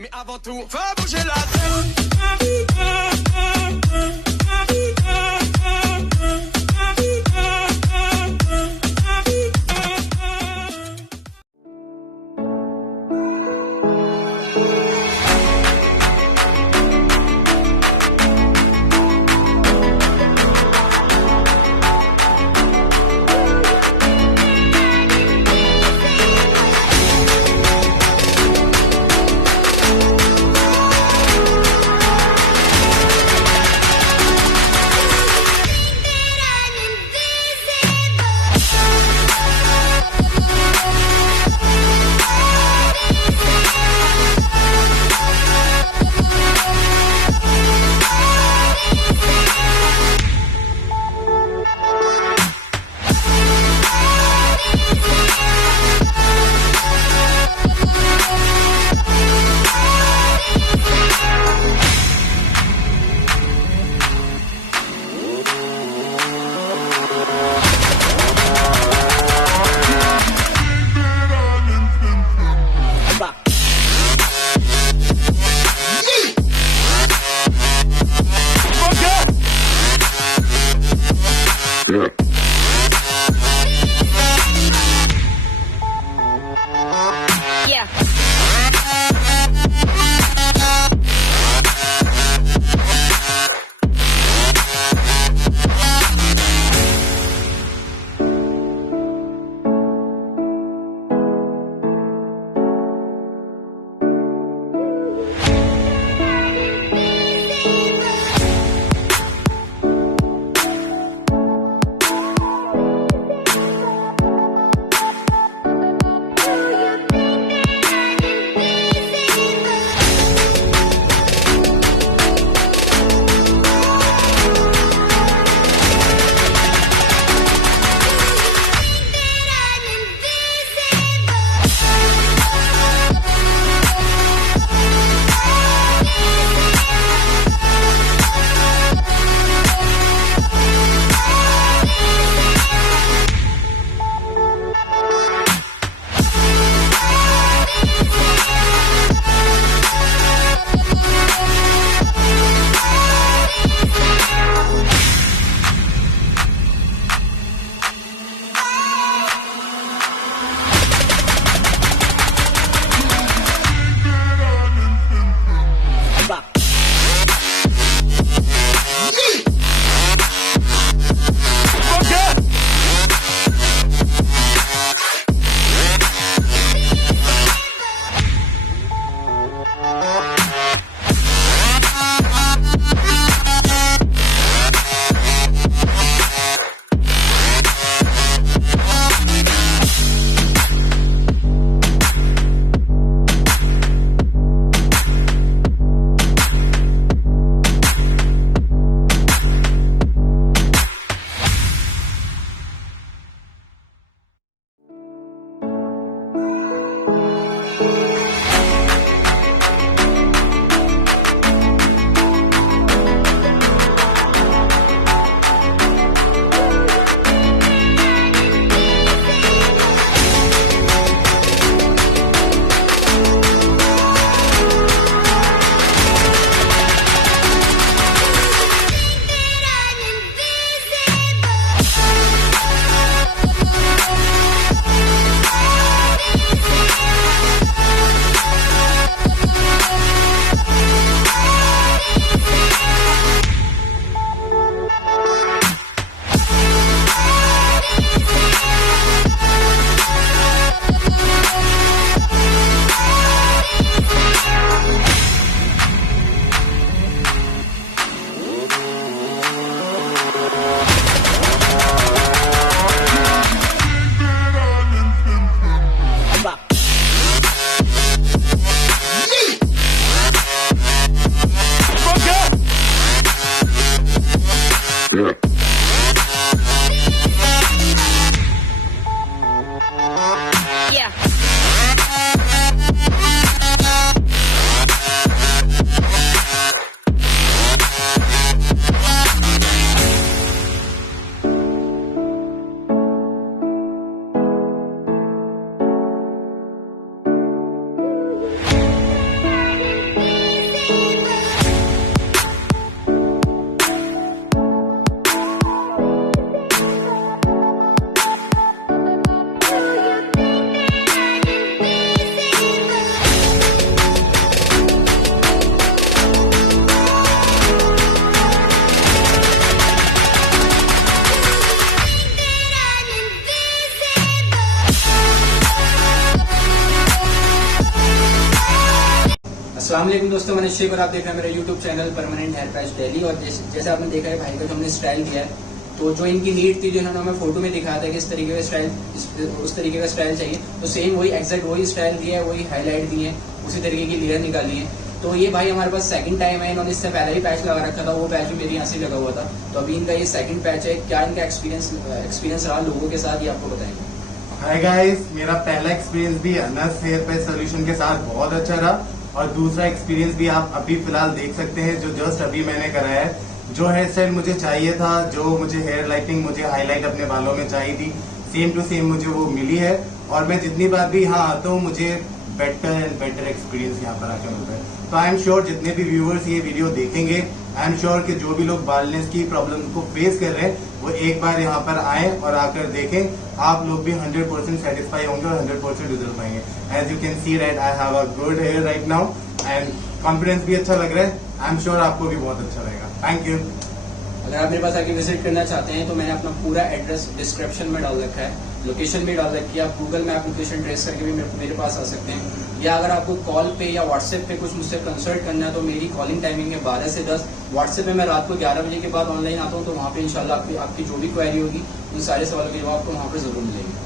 Mais avant tout, faut bouger la tête. अस्सलाम वालेकुम दोस्तों, मैंने शेख और आप देख रहे हैं मेरा YouTube channel permanent hair patch daily. और जैसे आपने देखा है भाई का जो हमने स्टाइल दिया है, तो जो इनकी नीड थी, जो इन्होंने हमें फोटो में दिखाया था कि इस तरीके का स्टाइल, उस तरीके का स्टाइल चाहिए, तो सेम वही एग्जैक्ट वही स्टाइल दिया है, वही हाईलाइट दिए हैं, उसी तरीके की लेयर निकाली है। तो ये भाई हमारे पास सेकंड टाइम है, इन्होंने इससे पहले भी पैच लगा रखा था, वो पैच भी मेरे यहाँ से लगा हुआ था। तो अभी इनका ये सेकंड पैच है। क्या इनका एक्सपीरियंस रहा लोगों के साथ, ये आपको बताएंगे। हाय गाइस, मेरा पहला एक्सपीरियंस भी अनस हेयर पैच सोल्यूशन के साथ बहुत अच्छा रहा और दूसरा एक्सपीरियंस भी आप अभी फिलहाल देख सकते हैं, जो जस्ट अभी मैंने कराया है। जो हेयर स्टाइल मुझे चाहिए था, जो मुझे हेयर लाइटिंग, मुझे हाईलाइट अपने बालों में चाहिए थी, सेम टू सेम मुझे वो मिली है। और मैं जितनी बार भी यहाँ आता हूँ, मुझे बेटर एंड बेटर एक्सपीरियंस यहाँ पर आकर मिलता है। तो आई एम श्योर जितने भी व्यूअर्स ये वीडियो देखेंगे, आई एम श्योर कि जो भी लोग बाल्डनेस की प्रॉब्लम को फेस कर रहे हैं, वो एक बार यहाँ पर आए और आकर देखें। आप लोग भी 100% सेटिस्फाई होंगे और 100% रिजल्ट पाएंगे। As you can see right, I have a good hair right now and confidence भी अच्छा लग रहा है। आई एम श्योर आपको भी बहुत अच्छा लगेगा। Thank you. अगर आप मेरे पास आके विजिट करना चाहते हैं तो मैंने अपना पूरा एड्रेस डिस्क्रिप्शन में डाल रखा है, लोकेशन भी डाल रखी है। आप गूगल मैप लोकेशन ट्रेस करके भी मेरे पास आ सकते हैं, या अगर आपको कॉल पे या व्हाट्सएप पे कुछ मुझसे कंसल्ट करना है तो मेरी कॉलिंग टाइमिंग है 12 से 10। व्हाट्सएप पे मैं रात को 11 बजे के बाद ऑनलाइन आता हूँ, तो वहाँ पे इंशाल्लाह आपकी जो भी क्वेरी होगी उन सारे सवालों के जवाब आपको वहाँ पे जरूर मिलेंगे।